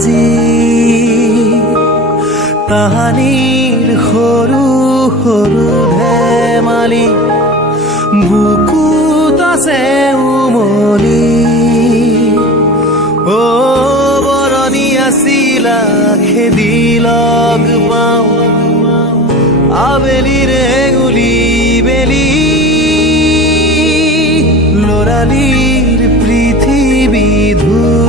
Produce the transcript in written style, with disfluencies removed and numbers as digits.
আজি তাহানিৰ সৰু সৰু ধেমালি বুকুত আছে উমলি অ বৰণি আছিলা খেদি লগ পাওঁ আবেলিৰে গুলি বেলি লৰালিৰ পৃথিৱী ধু